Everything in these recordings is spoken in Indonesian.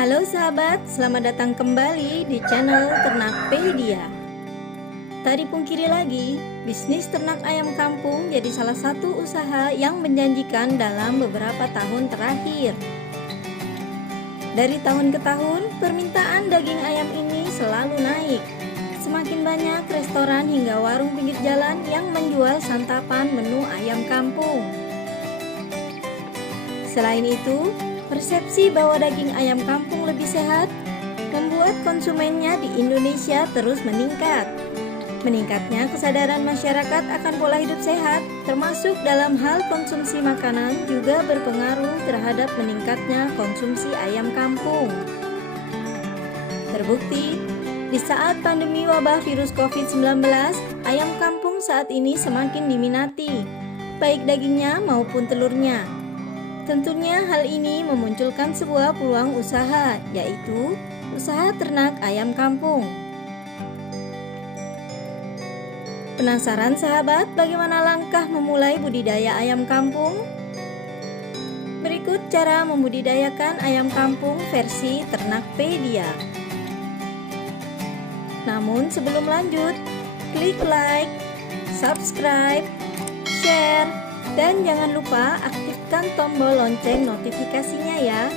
Halo sahabat, selamat datang kembali di channel Ternakpedia. Tak dipungkiri lagi, bisnis ternak ayam kampung jadi salah satu usaha yang menjanjikan dalam beberapa tahun terakhir. Dari tahun ke tahun, permintaan daging ayam ini selalu naik. Semakin banyak restoran hingga warung pinggir jalan yang menjual santapan menu ayam kampung. Selain itu, persepsi bahwa daging ayam kampung lebih sehat membuat konsumennya di Indonesia terus meningkat. Meningkatnya kesadaran masyarakat akan pola hidup sehat, termasuk dalam hal konsumsi makanan, juga berpengaruh terhadap meningkatnya konsumsi ayam kampung. Terbukti, di saat pandemi wabah virus COVID-19, ayam kampung saat ini semakin diminati, baik dagingnya maupun telurnya. Tentunya hal ini memunculkan sebuah peluang usaha, yaitu usaha ternak ayam kampung. Penasaran sahabat, bagaimana langkah memulai budidaya ayam kampung? Berikut cara membudidayakan ayam kampung versi Ternakpedia. Namun sebelum lanjut, klik like, subscribe, share, dan jangan lupa aktifkan tombol lonceng notifikasinya ya,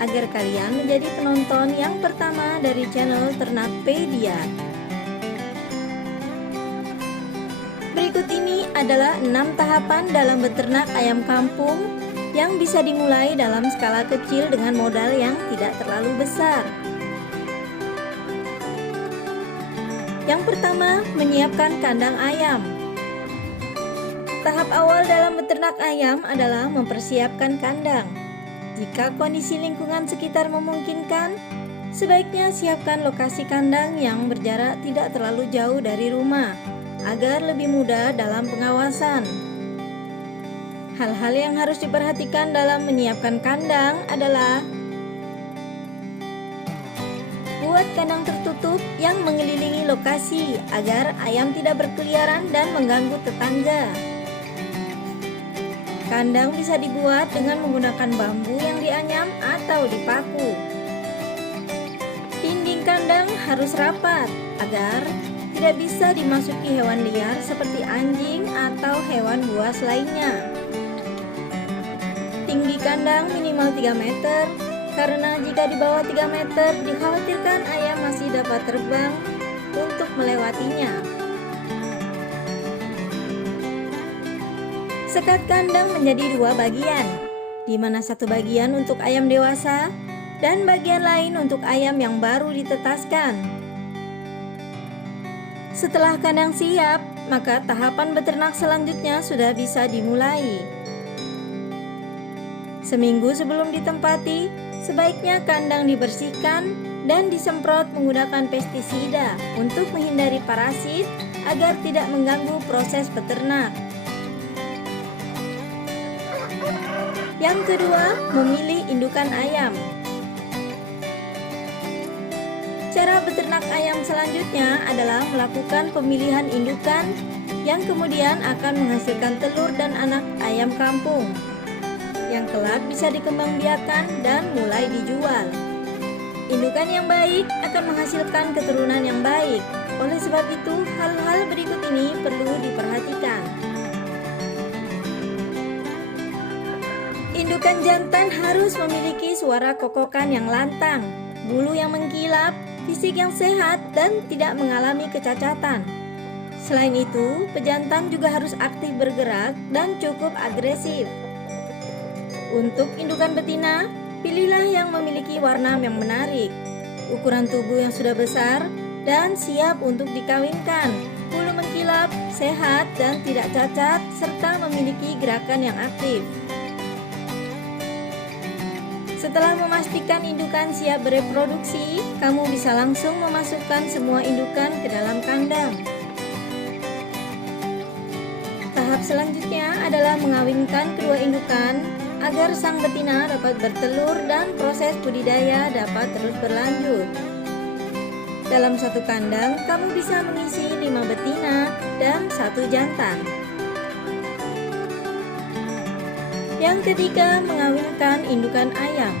agar kalian menjadi penonton yang pertama dari channel Ternakpedia. Berikut ini adalah 6 tahapan dalam beternak ayam kampung yang bisa dimulai dalam skala kecil dengan modal yang tidak terlalu besar. Yang pertama, menyiapkan kandang ayam. Tahap awal dalam beternak ayam adalah mempersiapkan kandang. Jika kondisi lingkungan sekitar memungkinkan, sebaiknya siapkan lokasi kandang yang berjarak tidak terlalu jauh dari rumah, agar lebih mudah dalam pengawasan. Hal-hal yang harus diperhatikan dalam menyiapkan kandang adalah buat kandang tertutup yang mengelilingi lokasi agar ayam tidak berkeliaran dan mengganggu tetangga. Kandang bisa dibuat dengan menggunakan bambu yang dianyam atau dipaku. Dinding kandang harus rapat agar tidak bisa dimasuki hewan liar seperti anjing atau hewan buas lainnya. Tinggi kandang minimal 3 meter, karena jika di bawah 3 meter dikhawatirkan ayam masih dapat terbang untuk melewatinya. Sekat kandang menjadi 2 bagian, di mana satu bagian untuk ayam dewasa dan bagian lain untuk ayam yang baru ditetaskan. Setelah kandang siap, maka tahapan beternak selanjutnya sudah bisa dimulai. Seminggu sebelum ditempati, sebaiknya kandang dibersihkan dan disemprot menggunakan pestisida untuk menghindari parasit agar tidak mengganggu proses beternak. Yang kedua, memilih indukan ayam. Cara beternak ayam selanjutnya adalah melakukan pemilihan indukan yang kemudian akan menghasilkan telur dan anak ayam kampung, yang kelak bisa dikembangbiakan dan mulai dijual. Indukan yang baik akan menghasilkan keturunan yang baik. Oleh sebab itu, hal-hal berikut ini perlu diperhatikan. Indukan jantan harus memiliki suara kokokan yang lantang, bulu yang mengkilap, fisik yang sehat, dan tidak mengalami kecacatan. Selain itu, pejantan juga harus aktif bergerak dan cukup agresif. Untuk indukan betina, pilihlah yang memiliki warna yang menarik, ukuran tubuh yang sudah besar, dan siap untuk dikawinkan, bulu mengkilap, sehat, dan tidak cacat, serta memiliki gerakan yang aktif. Setelah memastikan indukan siap bereproduksi, kamu bisa langsung memasukkan semua indukan ke dalam kandang. Tahap selanjutnya adalah mengawinkan kedua indukan agar sang betina dapat bertelur dan proses budidaya dapat terus berlanjut. Dalam satu kandang, kamu bisa mengisi 5 betina dan 1 jantan. Yang ketiga, mengawinkan indukan ayam.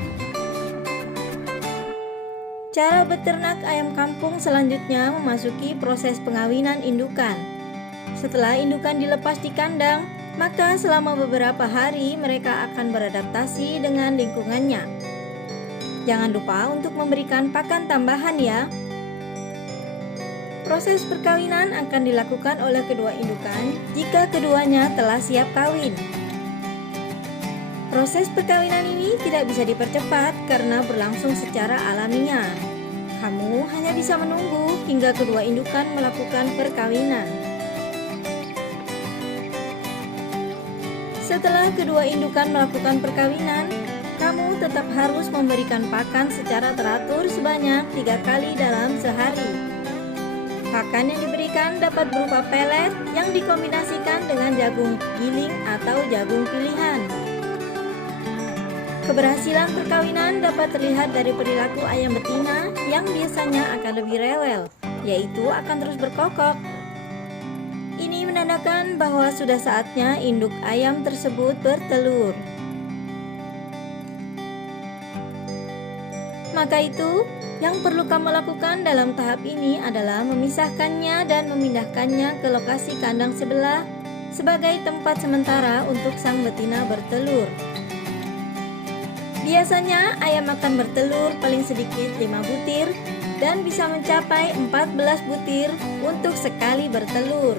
Cara beternak ayam kampung selanjutnya memasuki proses pengawinan indukan. Setelah indukan dilepas di kandang, maka selama beberapa hari mereka akan beradaptasi dengan lingkungannya. Jangan lupa untuk memberikan pakan tambahan ya. Proses perkawinan akan dilakukan oleh kedua indukan jika keduanya telah siap kawin. Proses perkawinan ini tidak bisa dipercepat karena berlangsung secara alamiah. Kamu hanya bisa menunggu hingga kedua indukan melakukan perkawinan. Setelah kedua indukan melakukan perkawinan, kamu tetap harus memberikan pakan secara teratur sebanyak 3 kali dalam sehari. Pakan yang diberikan dapat berupa pelet yang dikombinasikan dengan jagung giling atau jagung pilihan. Keberhasilan perkawinan dapat terlihat dari perilaku ayam betina yang biasanya akan lebih rewel, yaitu akan terus berkokok. Ini menandakan bahwa sudah saatnya induk ayam tersebut bertelur. Maka itu, yang perlu kamu lakukan dalam tahap ini adalah memisahkannya dan memindahkannya ke lokasi kandang sebelah sebagai tempat sementara untuk sang betina bertelur. Biasanya ayam akan bertelur paling sedikit 5 butir dan bisa mencapai 14 butir untuk sekali bertelur.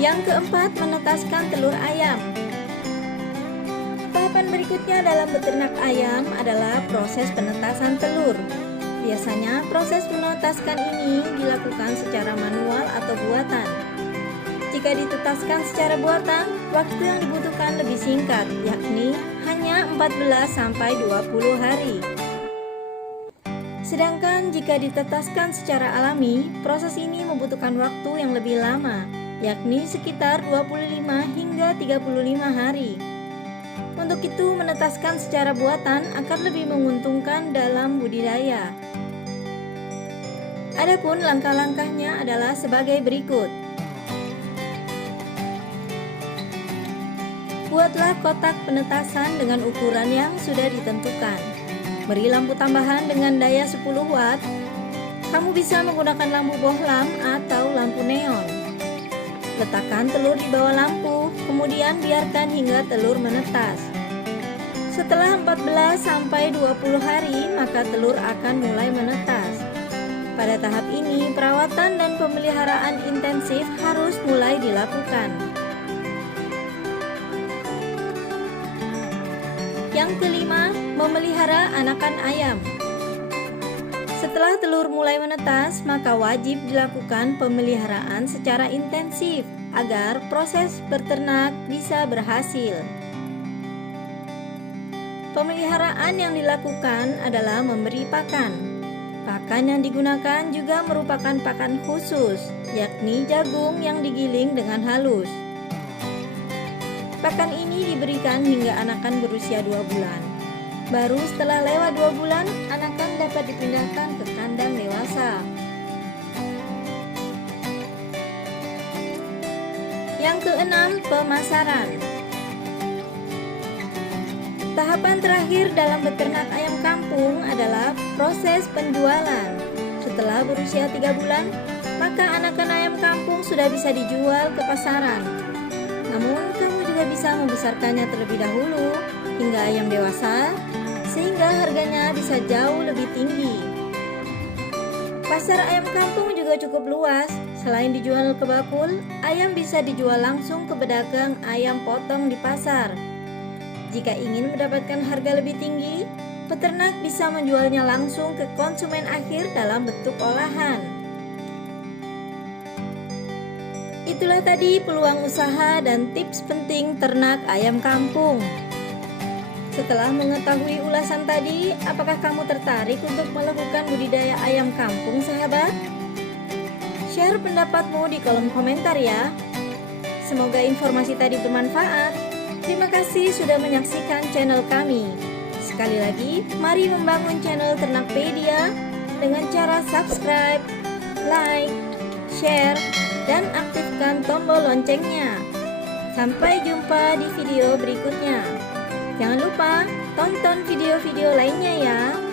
Yang keempat, menetaskan telur ayam. Tahapan berikutnya dalam beternak ayam adalah proses penetasan telur. Biasanya proses menetaskan ini dilakukan secara manual atau buatan. Jika ditetaskan secara buatan, waktu yang dibutuhkan lebih singkat, yakni hanya 14-20 hari. Sedangkan jika ditetaskan secara alami, proses ini membutuhkan waktu yang lebih lama, yakni sekitar 25 hingga 35 hari. Untuk itu, menetaskan secara buatan akan lebih menguntungkan dalam budidaya. Adapun langkah-langkahnya adalah sebagai berikut. Buatlah kotak penetasan dengan ukuran yang sudah ditentukan. Beri lampu tambahan dengan daya 10 watt. Kamu bisa menggunakan lampu bohlam atau lampu neon. Letakkan telur di bawah lampu, kemudian biarkan hingga telur menetas. Setelah 14-20 hari, maka telur akan mulai menetas. Pada tahap ini, perawatan dan pemeliharaan intensif harus mulai dilakukan. Yang kelima, memelihara anakan ayam. Setelah telur mulai menetas, maka wajib dilakukan pemeliharaan secara intensif agar proses beternak bisa berhasil. Pemeliharaan yang dilakukan adalah memberi pakan. Pakan yang digunakan juga merupakan pakan khusus, yakni jagung yang digiling dengan halus. Pakan ini diberikan hingga anakan berusia 2 bulan. Baru setelah lewat 2 bulan, anakan dapat dipindahkan ke kandang dewasa. Yang keenam, pemasaran. Tahapan terakhir dalam beternak ayam kampung adalah proses penjualan. Setelah berusia 3 bulan, maka anakan ayam kampung sudah bisa dijual ke pasaran. Namun, kamu juga bisa membesarkannya terlebih dahulu hingga ayam dewasa, sehingga harganya bisa jauh lebih tinggi. Pasar ayam kampung juga cukup luas. Selain dijual ke bakul, ayam bisa dijual langsung ke pedagang ayam potong di pasar. Jika ingin mendapatkan harga lebih tinggi, peternak bisa menjualnya langsung ke konsumen akhir dalam bentuk olahan. Itulah tadi peluang usaha dan tips penting ternak ayam kampung. Setelah mengetahui ulasan tadi, apakah kamu tertarik untuk melakukan budidaya ayam kampung, sahabat? Share pendapatmu di kolom komentar ya. Semoga informasi tadi bermanfaat. Terima kasih sudah menyaksikan channel kami. Sekali lagi, mari membangun channel Ternakpedia dengan cara subscribe, like, share, dan aktifkan tombol loncengnya. Sampai jumpa di video berikutnya. Jangan lupa tonton video-video lainnya ya.